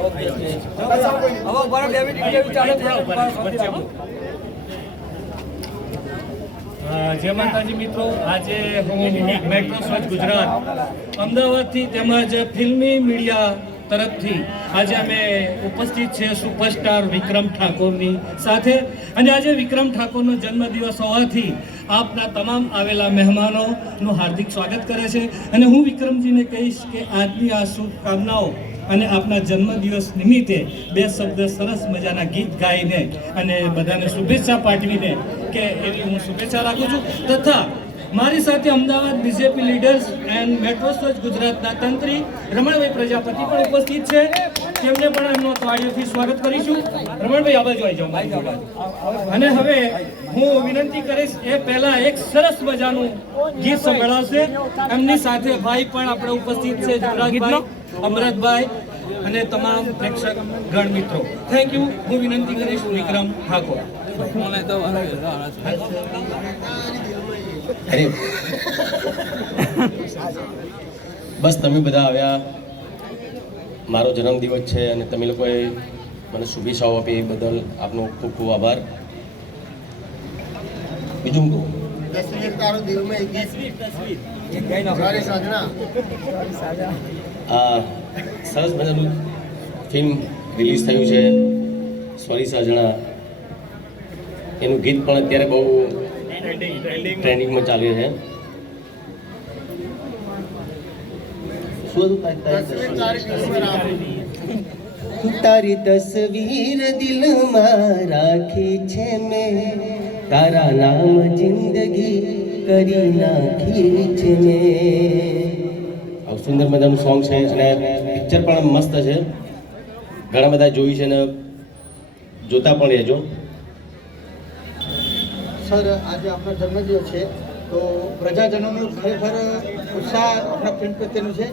હવે બરાબર. જય માતાજી મિત્રો આજે હું મેટ્રો સ્વચ્છ ગુજરાત અમદાવાદથી તેમજ ફિલ્મી મીડિયા તરફથી આજે અમે ઉપસ્થિત છે સુપરસ્ટાર વિક્રમ ઠાકોરની સાથે. અને આજે વિક્રમ ઠાકોરનો જન્મદિવસ હોવાથી આપના તમામ આવેલા મહેમાનોનું હાર્દિક સ્વાગત કરે છે. અને હું વિક્રમજીને કહીશ કે આજની આ શુભકામનાઓ અને આપના જન્મદિવસ નિમિત્તે બે શબ્દ સરસ મજાના ગીત ગાઈને અને બધાને શુભેચ્છા પાઠવીને કે એવી હું શુભેચ્છા રાખું છું. તથા મારી સાથે Ahmedabad BJP leaders and metro સ્વચ્છ ગુજરાતના તંત્રી રમણભાઈ પ્રજાપતિ પણ ઉપસ્થિત છે. તેમને પણ એમનો તાળીઓથી સ્વાગત કરીશું. રમણભાઈ, આ બાજુ આવી જાઓ અને હવે હું વિનંતી કરીશ, એ પહેલા એક સરસ મજાનું ગીત સંભળાવશે. એમની સાથે ભાઈ પણ આપણે ઉપસ્થિત છે જુરાજભાઈ અમરતભાઈ અને તમામ પ્રેક્ષક ગણ મિત્રો. થેન્ક યુ હું વિનંતી કરીશ, વિક્રમ ઠાકોર. અરે. બસ તમે બધા આવ્યા. મારો જન્મદિવસ છે અને તમે લોકોએ મને શુભેચ્છાઓ આપી એ બદલ આપનો ખૂબ ખૂબ આભાર. બીજું કહું? સરસ મજાનું ફિલ્મ રિલીઝ થયું છે. સોરી સાજણા એનું ગીત પણ અત્યારે બહુ ટ્રેનિંગમાં ચાલ્યો છે. તારી તસવીર દિલમાં રાખી છે મેં. તારા નામ જિંદગી કરી નાખી છે મેં. સુંદર મજાનું સોંગ છે અને પિક્ચર પણ મસ્ત છે. ઘણા બધા જોયું છે ને જોતા પણ રહેજો. સર આજે આપણો જન્મદિવસ છે. તો પ્રજાજનોનો ખરેખર ઉત્સાહ આપણા ફિલ્મ પ્રત્યેનું છે.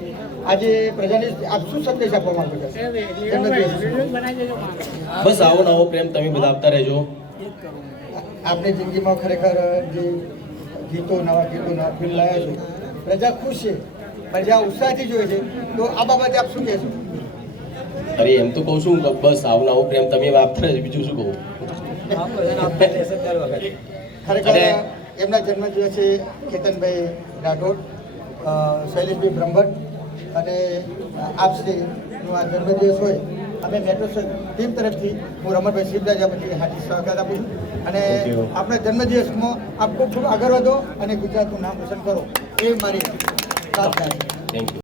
આજે પ્રજાને આપ શું સંદેશ આપવા માંગો છો? બસ આવો નવો પ્રેમ તમે બધા આપતા રહેજો. આપણી જિંદગીમાં ખરેખર જે ગીતો નવા ગીતો નવા ફિલ્મ લાવ્યા છો પ્રજા ખુશ છે. પ્રજા ઉત્સાહથી જોઈએ છે. તો આ બાબતે આપ શું કહેશો? અરે એમ તો કહું છું બસ આવો નવો પ્રેમ તમે આપતા રહેજો. બીજું શું કહું? ખરેખર એમના જન્મદિવસે કેતનભાઈ રાઠોડ શૈલેષભાઈ બ્રહ્મભટ્ટ અને આપશ્રીનો આ જન્મદિવસ હોય અમે મેટ્રો ટીમ તરફથી હું રમણભાઈ શિવરાજા પછી હાથી સ્વાગત આપું છું. અને આપણા જન્મદિવસમાં આપ ખૂબ ખૂબ આગળ વધો અને ગુજરાતનું નામ રોશન કરો. એ મારી પ્રાર્થના છે થેન્ક યુ